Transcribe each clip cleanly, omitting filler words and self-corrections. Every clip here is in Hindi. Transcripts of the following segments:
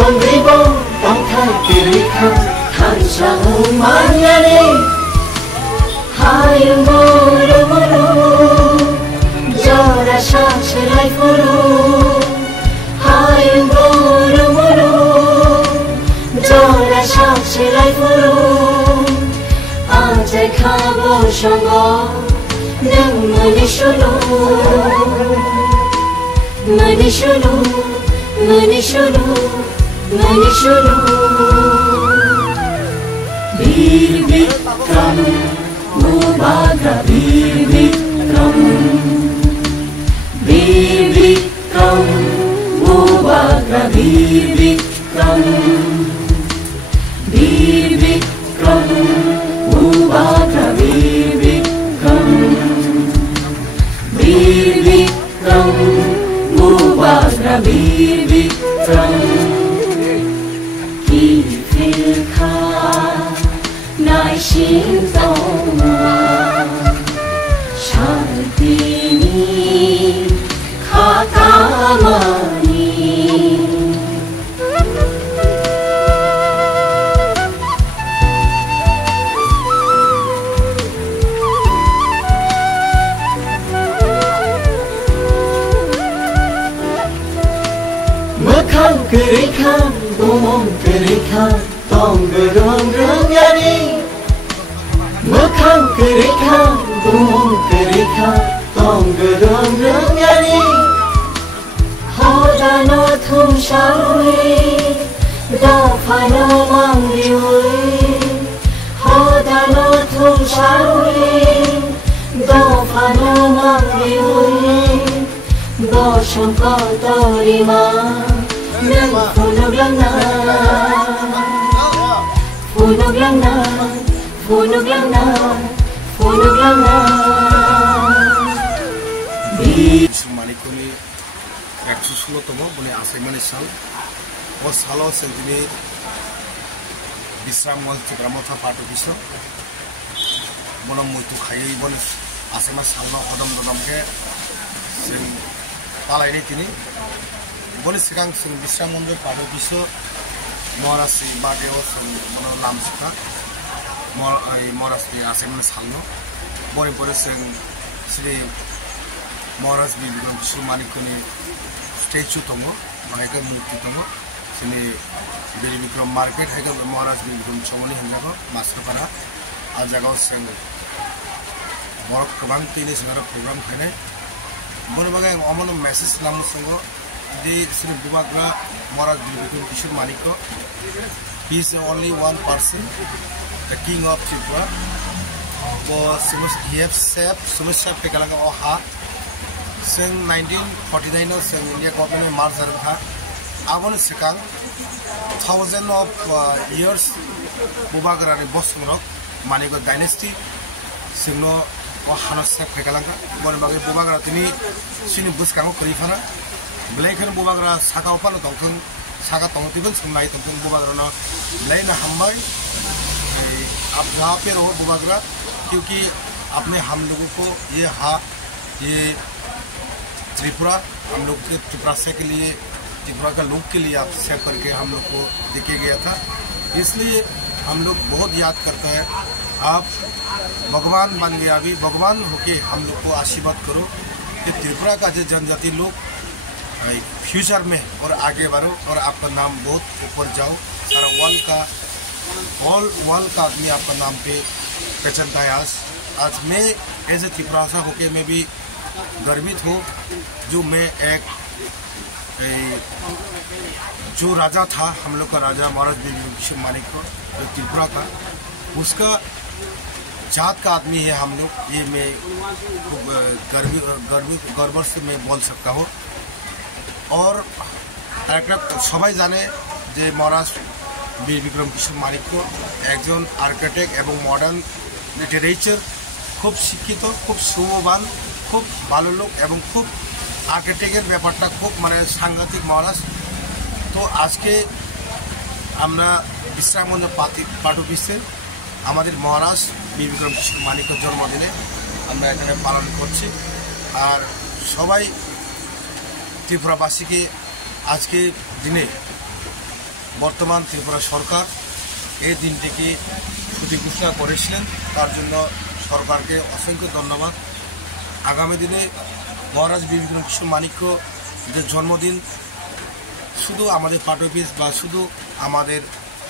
Konglibo Bangkai Kirika Hanshang Manyane Hayung Muru Muru Jora Shashirai Furu Hayung Muru Muru Jora Shashirai Furu Ajay Khabo Shongo Nang Manishulu Manishulu Manishulu Manishulu Bir Vikram Mubagra Bir Vikram Bir Vikram Mubagra Bir Vikram Bir Vikram Mubagra Bir Vikram Bir Vikram Mubagra Bir Vikram Kifilka Nai Shin Tongwa Shantini Kakamani Mekang kerikang, bumong kerikang, tong gerong gerong-yani. Mekang kerikang, bumong kerikang, tong gerong gerong-yani. Hoda no thum shawi, da phano mang liwi. Hoda no thum shawi, da phano mang liwi. Boshong kotorima Nang punog lang na Punog lang na Punog lang na Punog lang na Manikoni 116তম বনে আসাইমানি সাল ও সালো সেদিনে বিশ্রাম মল চিত্রামথা পাটু বিশ বনম মইতু খাইই বনে আসাইমা সালনো হদম দদমকে সেন পালাইনি তিনি বলে সিগাং সিং বিশ্রাম মন্দির পাবো বিশ্ব মহারাষ্ট্র বাদেও মনে নাম শিখা মহারাষ্ট্র আছে মানে সালনো বনে পরে সিং শ্রী মহারাজ বীর বিক্রম কিশোর মানিকনি স্ট্যাচু দङ बाहायका मूर्ति दङ जोंनि बीर बिक्रम मार्केट हायगा महाराज बीर बिक्रम चौमनि हिंजाखौ मास्टारपारा आ जागाव जों बर गोबां तिनि जोंहा प्रग्राम खायनाय बने बागै अमन मेसेज नामु संगो दि श्री बुबाग्रा Maharaj Bir Bikram Kishore Manik he is only one person the king of Tripura he have saved समस्या पेकालांगा ओ हा जों 1949 आव जों इंडिया गभर्नमेंट मार्च जादों हा आबोनो सिगां थाउजेंड ऑफ इयर्स बुबाग्रानि बसुमरक मानिक डायनेस्टी जोंनो ओ हानसा पेकालांगा बने बागै बुबाग्रा तिनि सिनि बुसकांगो करिफाना ब्लेखन बुबाग्रा सागा उफानो दंथों सागा तंतिबन सोंनाय दंथों बुबाग्रानो लाइन हमबाय अब जहाँ पे रहो बुबाग्रा क्योंकि अपने हम लोगों को ये ये त्रिपुरा हम लोग के त्रिपुरा से के लिए त्रिपुरा का लोग के लिए आप सेव करके हम लोग को देखे गया था इसलिए हम लोग बहुत याद करते हैं आप भगवान बन गया अभी भगवान होके हम लोग को आशीर्वाद करो कि त्रिपुरा का जो जनजाति लोग फ्यूचर में और आगे बढ़ो और आपका नाम बहुत ऊपर जाओ सारा वर्ल्ड का आदमी आपका नाम पे पहचानता है आज मैं एज ए त्रिपुरासा होके मैं भी गर्वित हूँ जो मैं एक जो राजा था हम लोग का राजा महाराज बीर बिक्रम किशोर मानिक को त्रिपुरा का उसका जात का आदमी है हम लोग ये मैं गर्व से मैं बोल सकता हूँ और सबाई जाने जे महाराज बीर बिक्रम किशोर मानिक को एकजन आर्किटेक्ट एवं मडार्न लिटारेचार खूब शिक्षित खूब सुमोबान खूब भालो लोक एवं खूब आर्किटेक्टर ব্যাপারটা खूब माने सांघातिक महाराज तो आज के আমরা বিশ্রামগঞ্জ পাটু পিসে আমাদের মহারাজ বীর বিক্রম কিশোর মানিকের জন্মদিনে আমরা এখানে পালন করছি আর সবাই ত্রিপুরাবাসীকে আজকে দিনে বর্তমান ত্রিপুরা সরকার এই দিনটিকে ছুটি ঘোষণা করেছিলেন। তার জন্য সরকারকে অসংখ্য ধন্যবাদ। আগামী দিনে মহারাজ বীর বিক্রম কিশোর মাণিক্য যে জন্মদিন শুধু আমাদের পার্টি অফিস বা শুধু আমাদের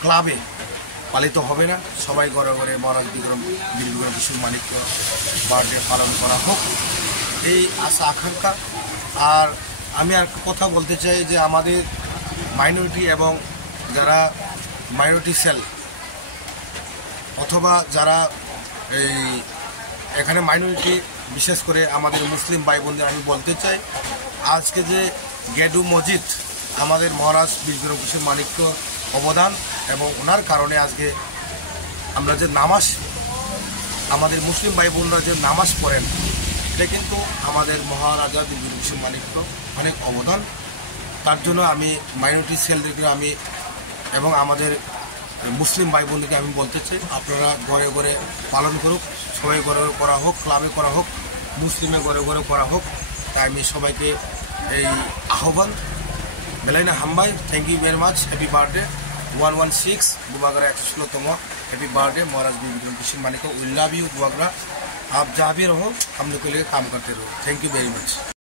ক্লাবে পালিত হবে না, সবাই ঘরে ঘরে মহারাজ বীর বিক্রম কিশোর মাণিক্য বার্থডে পালন করা হোক, এই আশা আকাঙ্ক্ষা। আর আমি আর কথা বলতে চাই যে আমাদের মাইনরিটি এবং যারা মাইনরিটি সেল অথবা যারা এখানে মাইনরিটি, বিশেষ করে আমাদের মুসলিম ভাই বোনদের আমি বলতে চাই, আজকে যে গেডু মসজিদ আমাদের মহারাজ বীর বিক্রম কিশোর মাণিক্য অবদান এবং ওনার কারণে আজকে আমরা যে নামাজ, আমাদের মুসলিম ভাই বোনরা যে নামাজ পড়েন, এটা কিন্তু আমাদের মহারাজা বীর বিক্রম কিশোর মাণিক্য অনেক অবদান। তার জন্য আমি মাইনরিটি সেলদেরকে আমি এবং আমাদের মুসলিম ভাই বোনদেরকে আমি বলতে চাই, আপনারা ঘরে ঘরে পালন করুক, সবাই ঘরে ঘরে করা হোক, ক্লাবে করা হোক, মুসলিমে ঘরে ঘরে করা হোক। তাই আমি সবাইকে এই আহ্বান মেলাইনা হাম্বাই। Thank you very much. Happy birthday 116 बुबागरा 116तम happy birthday Maharaj Bir Bikram Kishore Manikya. We love you बुबागरा, आप जहाँ भी रहो हम लोग के लिए काम करते रहो। Thank you very much.